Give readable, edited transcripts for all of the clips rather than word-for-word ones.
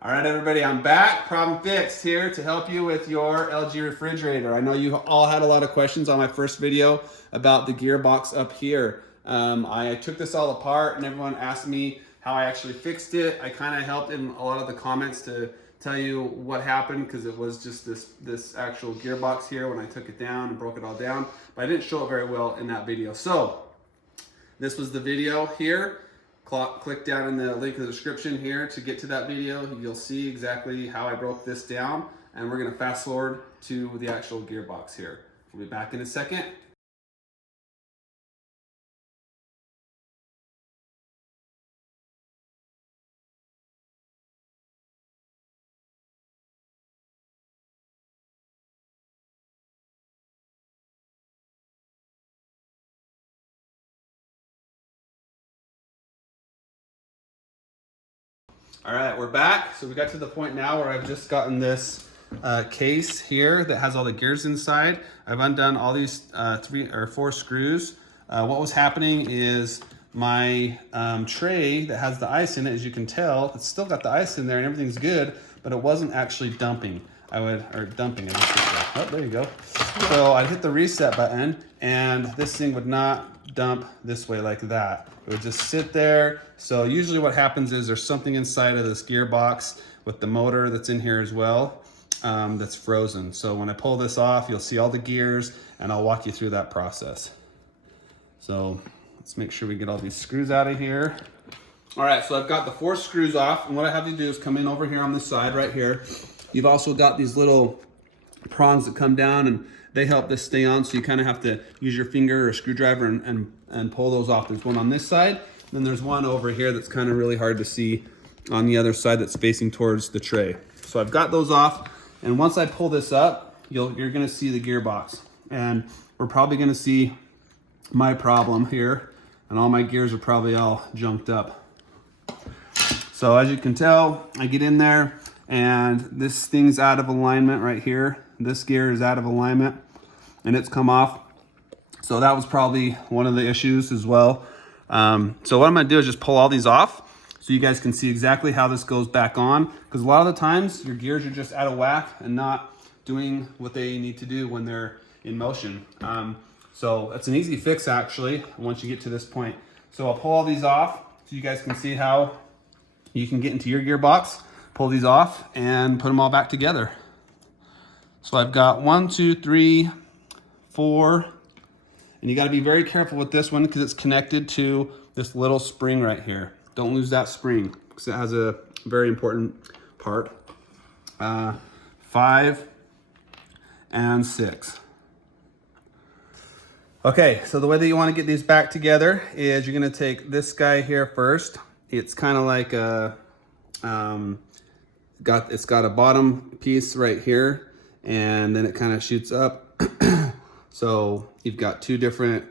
All right, everybody, I'm back. Problem fixed here to help you with your LG refrigerator. I know you all had a lot of questions on my first video about the gearbox up here. I took this all apart and everyone asked me how I actually fixed it. I kind of helped in a lot of the comments to tell you what happened because it was just this actual gearbox here when I took it down and broke it all down. But I didn't show it very well in that video. So this was the video here. Click down in the link in the description here to get to that video. You'll see exactly how I broke this down, and we're gonna fast forward to the actual gearbox here. We'll be back in a second. All right, we're back. So we got to the point now where I've just gotten this case here that has all the gears inside. I've undone all these 3 or 4 screws. What was happening is my tray that has the ice in it, as you can tell, it's still got the ice in there and everything's good, but it wasn't actually dumping. Dumping, I guess. Oh, there you go. So I'd hit the reset button and this thing would not dump this way like that. It would just sit there. So usually what happens is there's something inside of this gearbox with the motor that's in here as well that's frozen. So when I pull this off, you'll see all the gears and I'll walk you through that process. So let's make sure we get all these screws out of here. All right, so I've got the 4 screws off, and what I have to do is come in over here on this side right here. You've also got these little prongs that come down and they help this stay on, so you kind of have to use your finger or screwdriver and pull those off. There's one on this side, then there's one over here that's kind of really hard to see on the other side that's facing towards the tray. So I've got those off, and once I pull this up, you're gonna see the gearbox. And we're probably gonna see my problem here, and all my gears are probably all junked up. So as you can tell, I get in there, and this thing's out of alignment right here. This gear is out of alignment and it's come off. So that was probably one of the issues as well. So what I'm gonna do is just pull all these off so you guys can see exactly how this goes back on, because a lot of the times your gears are just out of whack and not doing what they need to do when they're in motion. So it's an easy fix actually once you get to this point. So I'll pull all these off so you guys can see how you can get into your gearbox, pull these off and put them all back together. So I've got 1, 2, 3, 4, and you got to be very careful with this one because it's connected to this little spring right here. Don't lose that spring because it has a very important part. 5 and 6. Okay, so the way that you want to get these back together is you're going to take this guy here first. It's kind of like a it's got a bottom piece right here, and then it kind of shoots up. So you've got 2 different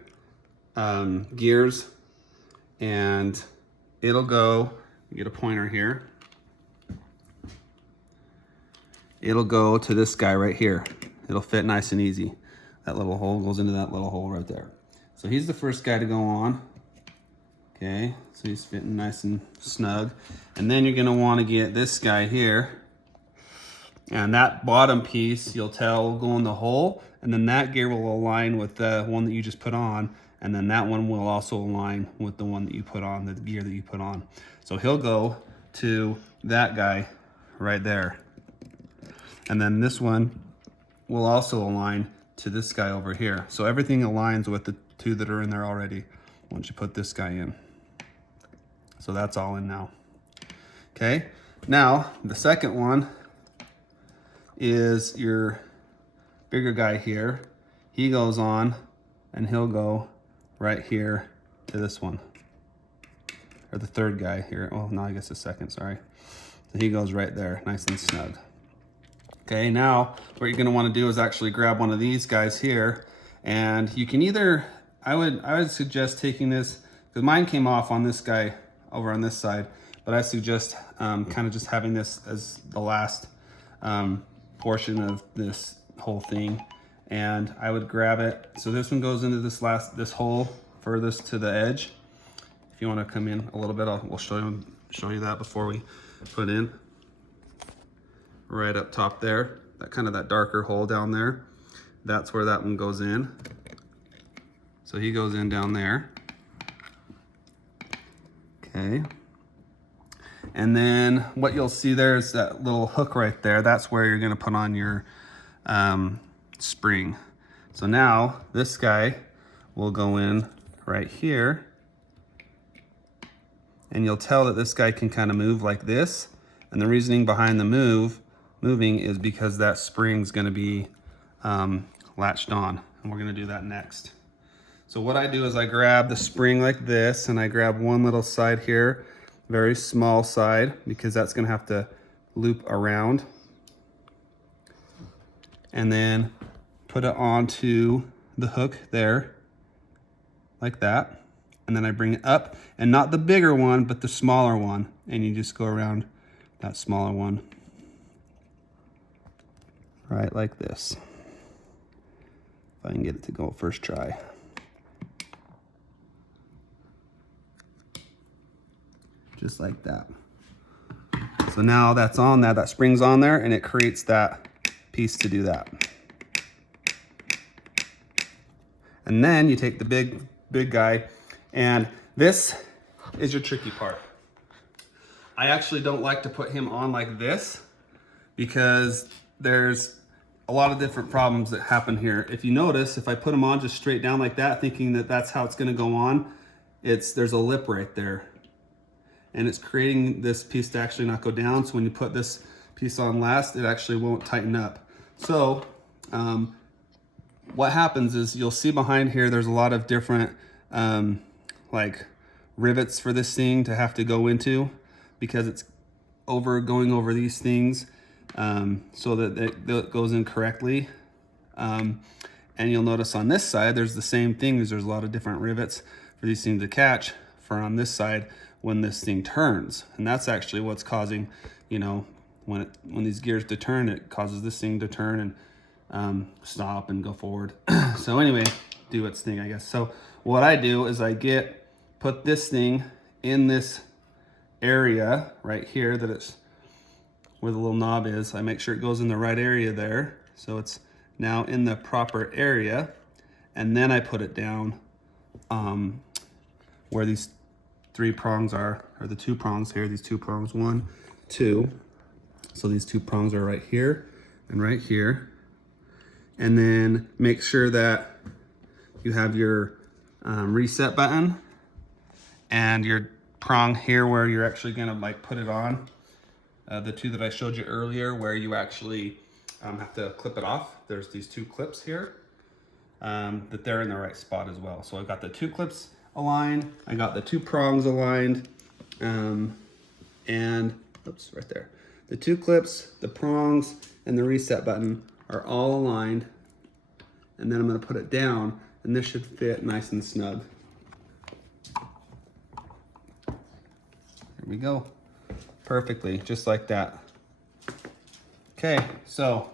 gears, and it'll go, you get a pointer here, it'll go to this guy right here. It'll fit nice and easy. That little hole goes into that little hole right there. So he's the first guy to go on. Okay, so he's fitting nice and snug. And then you're gonna wanna get this guy here, and that bottom piece, you'll tell, will go in the hole, and then that gear will align with the one that you just put on, and then that one will also align with the one that you put on, the gear that you put on. So he'll go to that guy right there. And then this one will also align to this guy over here. So everything aligns with the 2 that are in there already once you put this guy in. So that's all in now. Okay, now the second one is your bigger guy here. He goes on and he'll go right here to this one. Or the third guy here. Oh, no, I guess the second, sorry. So he goes right there, nice and snug. Okay, now what you're gonna wanna do is actually grab one of these guys here, and you can either, I would suggest taking this, because mine came off on this guy over on this side, but I suggest kind of just having this as the last portion of this whole thing, and I would grab it. So this one goes into this hole furthest to the edge. If you want to come in a little bit, we'll show you that before we put in. right up top there, that kind of that darker hole down there. That's where that one goes in. So he goes in down there. Okay. And then what you'll see there is that little hook right there. That's where you're gonna put on your spring. So now this guy will go in right here, and you'll tell that this guy can kind of move like this. And the reasoning behind the moving is because that spring's gonna be latched on, and we're gonna do that next. So what I do is I grab the spring like this, and I grab one little side here, very small side, because that's gonna have to loop around. And then put it onto the hook there, like that. And then I bring it up, and not the bigger one, but the smaller one. And you just go around that smaller one. Right like this. If I can get it to go first try. Just like that. So now that's on that, that spring's on there, and it creates that piece to do that. And then you take the big guy, and this is your tricky part. I actually don't like to put him on like this because there's a lot of different problems that happen here. If you notice, if I put him on just straight down like that, thinking that that's how it's gonna go on, there's a lip right there. And it's creating this piece to actually not go down. So when you put this piece on last, it actually won't tighten up. So what happens is you'll see behind here, there's a lot of different like rivets for this thing to have to go into, because it's going over these things so that it goes in correctly. And you'll notice on this side, there's the same thing. There's a lot of different rivets for these things to catch for on this side when this thing turns. And that's actually what's causing, you know, when these gears to turn, it causes this thing to turn and stop and go forward. So anyway, do its thing, I guess. So what I do is I put this thing in this area right here that it's where the little knob is. I make sure it goes in the right area there. So it's now in the proper area. And then I put it down where these 3 prongs are, or the 2 prongs here, these 2 prongs, 1, 2. So these 2 prongs are right here and right here. And then make sure that you have your reset button and your prong here where you're actually gonna like put it on. The 2 that I showed you earlier where you actually have to clip it off. There's these 2 clips here that they're in the right spot as well. So I've got the 2 clips aligned, I got the 2 prongs aligned, and oops, right there. The 2 clips, the prongs, and the reset button are all aligned. And then I'm gonna put it down, and this should fit nice and snug. There we go. Perfectly, just like that. Okay, so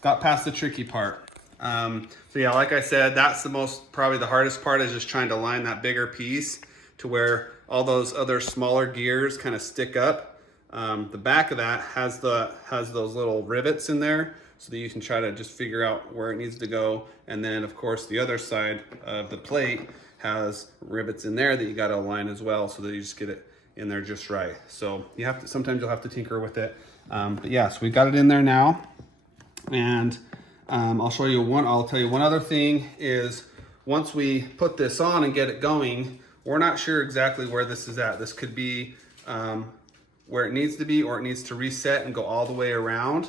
got past the tricky part. So yeah, like I said, that's probably the hardest part, is just trying to line that bigger piece to where all those other smaller gears kind of stick up. The back of that has those little rivets in there so that you can try to just figure out where it needs to go. And then of course the other side of the plate has rivets in there that you got to align as well, so that you just get it in there just right. So sometimes you'll have to tinker with it. But yeah, so we got it in there now. And I'll tell you one other thing is, once we put this on and get it going, we're not sure exactly where this is at. This could be where it needs to be, or it needs to reset and go all the way around.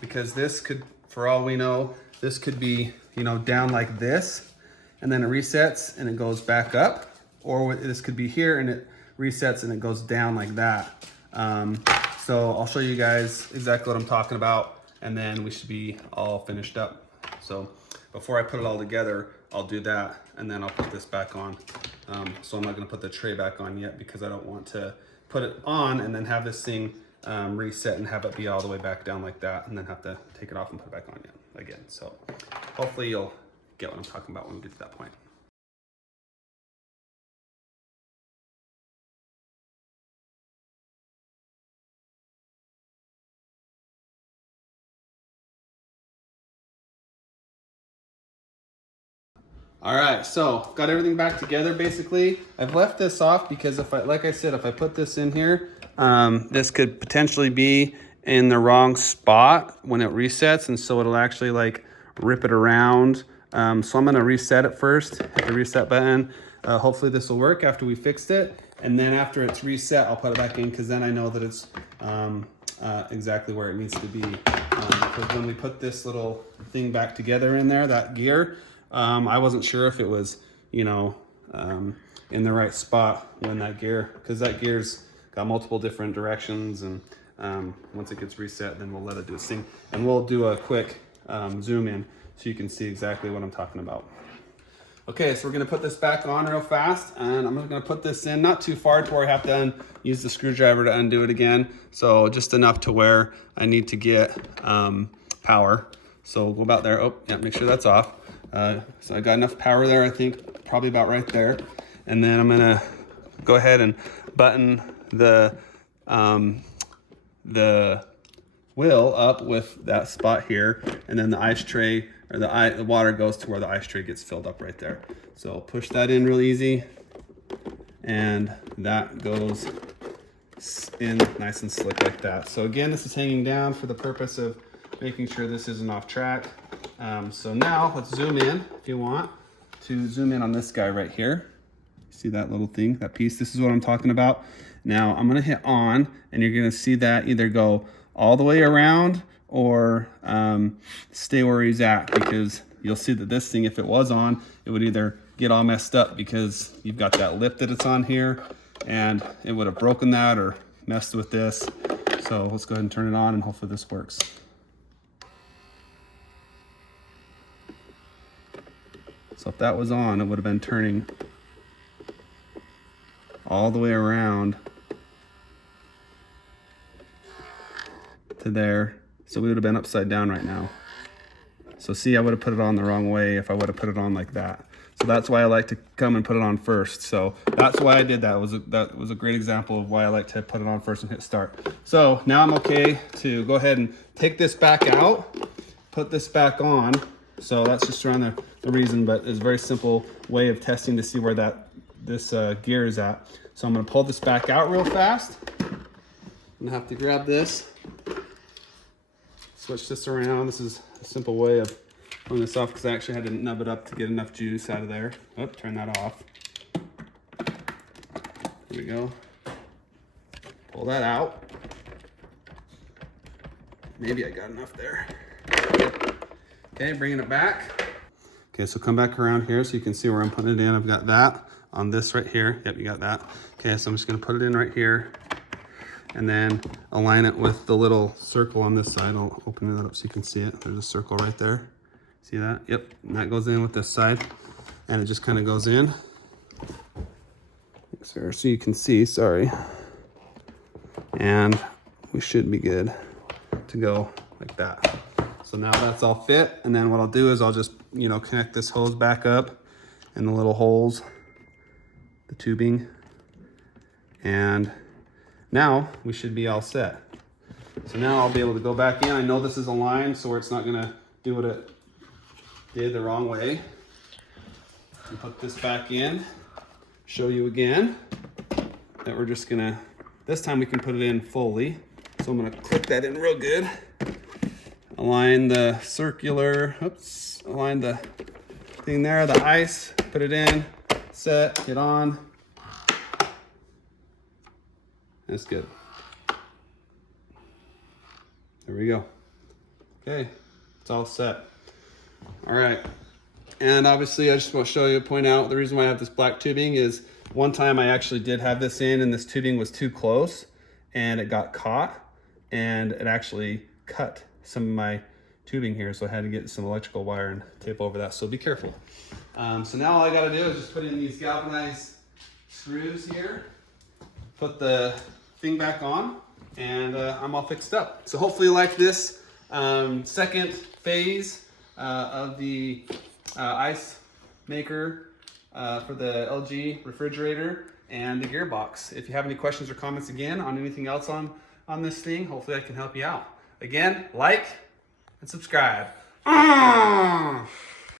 Because this could, for all we know, this could be, you know, down like this, and then it resets and it goes back up, or this could be here and it resets and it goes down like that. So I'll show you guys exactly what I'm talking about, and then we should be all finished up. So before I put it all together, I'll do that, and then I'll put this back on. So I'm not gonna put the tray back on yet, because I don't want to put it on and then have this thing reset and have it be all the way back down like that, and then have to take it off and put it back on again. So hopefully you'll get what I'm talking about when we get to that point. All right, so I've got everything back together basically. I've left this off because like I said, if I put this in here, this could potentially be in the wrong spot when it resets, and so it'll actually like rip it around. So I'm gonna reset it first, hit the reset button. Hopefully this will work after we fixed it. And then after it's reset, I'll put it back in because then I know that it's exactly where it needs to be. Because when we put this little thing back together in there, that gear, I wasn't sure if it was, you know, in the right spot when that gear, because that gear's got multiple different directions, and once it gets reset, then we'll let it do its thing. And we'll do a quick zoom in so you can see exactly what I'm talking about. Okay, so we're gonna put this back on real fast, and I'm gonna put this in not too far to where I have to use the screwdriver to undo it again. So just enough to where I need to get power. So we'll go about there. Oh, yeah, make sure that's off. So I got enough power there, I think, probably about right there. And then I'm gonna go ahead and button the wheel up with that spot here, and then the ice tray, or the water goes to where the ice tray gets filled up right there. So push that in real easy, and that goes in nice and slick like that. So again, this is hanging down for the purpose of making sure this isn't off track. So now let's zoom in, if you want to zoom in on this guy right here. See that little thing, that piece? This is what I'm talking about. Now I'm gonna hit on, and you're gonna see that either go all the way around or stay where he's at, because you'll see that this thing, if it was on, it would either get all messed up because you've got that lip that it's on here, and it would have broken that or messed with this. So let's go ahead and turn it on, and hopefully this works. So if that was on, it would have been turning all the way around to there. So we would have been upside down right now. So see, I would have put it on the wrong way if I would have put it on like that. So that's why I like to come and put it on first. So that's why I did that. That was a great example of why I like to put it on first and hit start. So now I'm okay to go ahead and take this back out, put this back on. So that's just around the reason, but it's a very simple way of testing to see where this gear is at. So I'm gonna pull this back out real fast. I'm gonna have to grab this, switch this around. This is a simple way of pulling this off because I actually had to nub it up to get enough juice out of there. Oh, turn that off. There we go. Pull that out. Maybe I got enough there. Okay, bringing it back. Okay, so come back around here so you can see where I'm putting it in. I've got that on this right here. Yep, you got that. Okay, so I'm just gonna put it in right here, and then align it with the little circle on this side. I'll open it up so you can see it. There's a circle right there. See that? Yep, and that goes in with this side, and it just kind of goes in. So you can see, sorry. And we should be good to go like that. So now that's all fit, and then what I'll do is I'll just, you know, connect this hose back up in the little holes, the tubing, and now we should be all set. So now I'll be able to go back in. I know this is aligned so where it's not gonna do what it did the wrong way. And put this back in, show you again that we're just gonna, this time we can put it in fully. So I'm gonna clip that in real good. Align the circular, align the thing there, the ice, put it in, set, get on. That's good. There we go. Okay, it's all set. All right, and obviously I just want to show you, point out the reason why I have this black tubing is one time I actually did have this in and this tubing was too close and it got caught and it actually cut some of my tubing here, so I had to get some electrical wire and tape over that, so be careful. So now all I gotta do is just put in these galvanized screws here, put the thing back on, and I'm all fixed up. So hopefully you like this second phase of the ice maker for the LG refrigerator and the gearbox. If you have any questions or comments again on anything else on this thing, hopefully I can help you out. Again, like and subscribe.